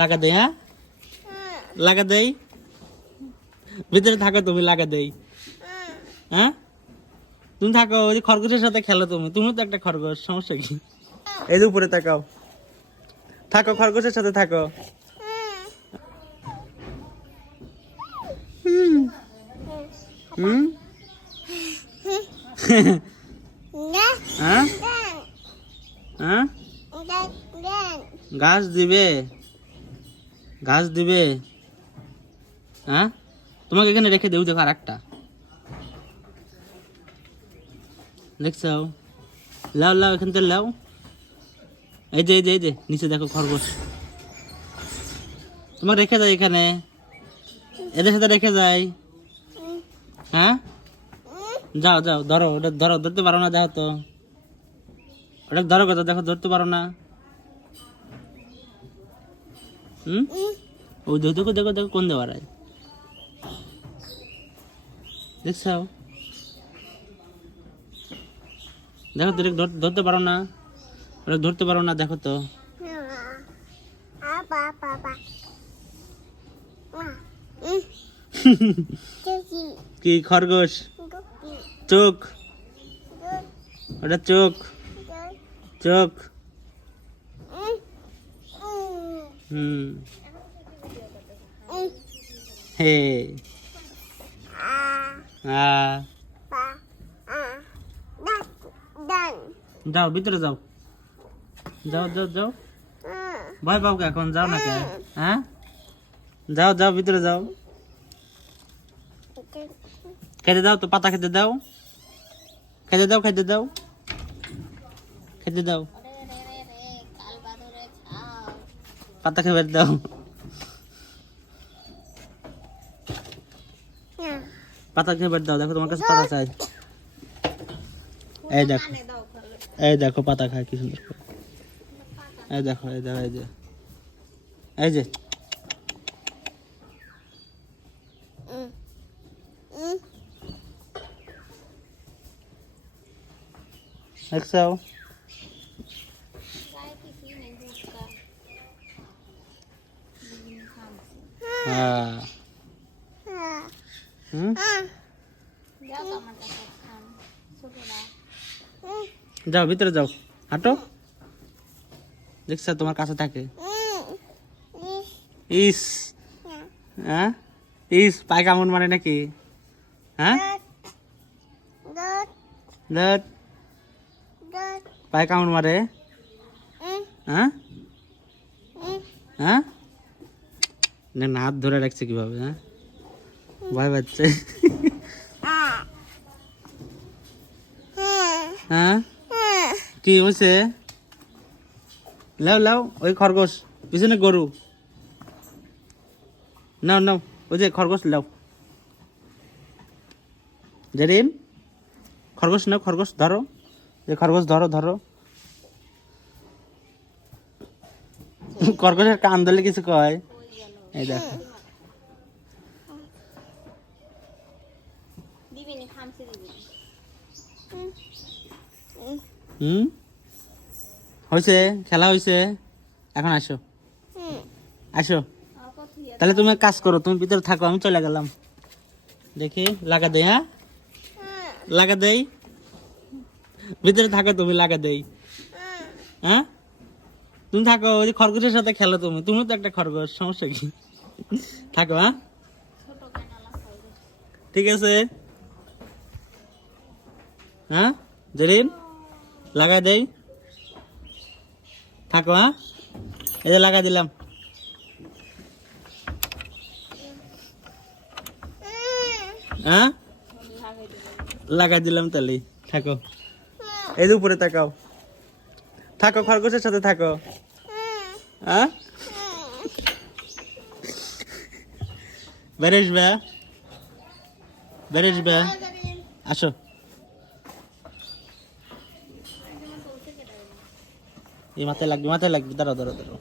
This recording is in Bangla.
লাগা দেই হ্যাঁ? লাগা দেই? ভিতরে থাকো তুমি লাগা দেই। হ্যাঁ? তুমি থাকো ওই খরগোশের সাথে খেলো তুমি। তুমিও তো একটা খরগোশ সমস্যা কি? এই যে উপরে তাকাও। থাকো খরগোশের সাথে থাকো। হুম? হ্যাঁ? হ্যাঁ? ঘাস দিবে? ঘাস দিবে। হ্যাঁ? তোমাকে এখানে রেখে দেউ দেখো আর একটা দেখছ? লাও লাও, এখান থেকে লাও। এই যে এই যে এই যে, নিচে দেখো খরগোশ। তোমার রেখে যায় এখানে। এদের সাথে রেখে যায়। হ্যাঁ? যাও যাও, ধরো, ওটা ধরো, ধরতে পারো না দেখো তো। ওটা ধরো কথা দেখো, ধরতে পারো না। হুম? ওই দেখো দেখো দেখো দেখো কোন দেওয়ার আছে? দেখছাও? দেখো তো ধরতে পারো না। ওটা ধরতে পারো না দেখো তো। কি খরগোশ? চোখ। ওটা চোখ। চোখ। হুম হে আ যাও ভিতরে যাও যাও যাও যাও ভয় পাও কে এখন যাও না কে হ্যাঁ যাও যাও ভিতরে যাও খেতে দাও তো পাতা খেতে দাও খেতে দাও খেতে দাও খেতে দাও পাতা খেতে দাও। পাতা খেয়ে দাও, দেখো তোমার কাছে পাতা চাই। এই দেখো এই দেখো পাতা খায় কি সুন্দর। এই দেখো এই দেখো, এই যে। এই যে। দেখছ হ্যাঁ হুম যাও ভিতরে যাও হাঁটো দেখছ তোমার কাছে থাকে ইস হ্যাঁ ইস পায় কেমন মানে নাকি হ্যাঁ দেখ পায় কেমন মারে হ্যাঁ হ্যাঁ না হাত ধরে রাখছে কীভাবে হ্যাঁ? ভয় পাচ্ছে। হ্যাঁ? কি হয়েছে? লাও লাও, ওই খরগোশ, পিছনে গরু। নাও নাও, ওই যে খরগোশ, লাও। জেরিন, খরগোশ নাও, খরগোশ ধরো। যে খরগোশ ধরো ধরো। খরগোশের কান ধরলে কিছু কয়? এই দেখো। হুম? হয়েছে খেলা হয়েছে। এখন আসো। আসো। তাহলে তুমি কাজ করো তুমি ভিতরে থাকো আমি চলে গেলাম। দেখি লাগা দেই হ্যাঁ? লাগা দেই। ভিতরে থাকো তুমি লাগা দেই। হ্যাঁ? তুমি থাকো, ওই খরগোশের সাথে খেলো তুমি। তুমিও তো একটা খরগোশ, সমস্যা কি? থাকো হ্যাঁ? ঠিক আছে। হ্যাঁ? জরিন লাগাই দেই। থাকো হ্যাঁ? এই যে লাগা দিলাম। হ্যাঁ? লাগাই দিলাম তাহলে। থাকো। এই উপরে তাকাও। থাকো, খরগোশের সাথে থাকো। হ্যাঁ? বেরেশ বে। বেরেশ বে। আসো। এই মাথায় লাগবে মাথায় লাগবে। দাঁড়াও দাঁড়াও দাঁড়াও।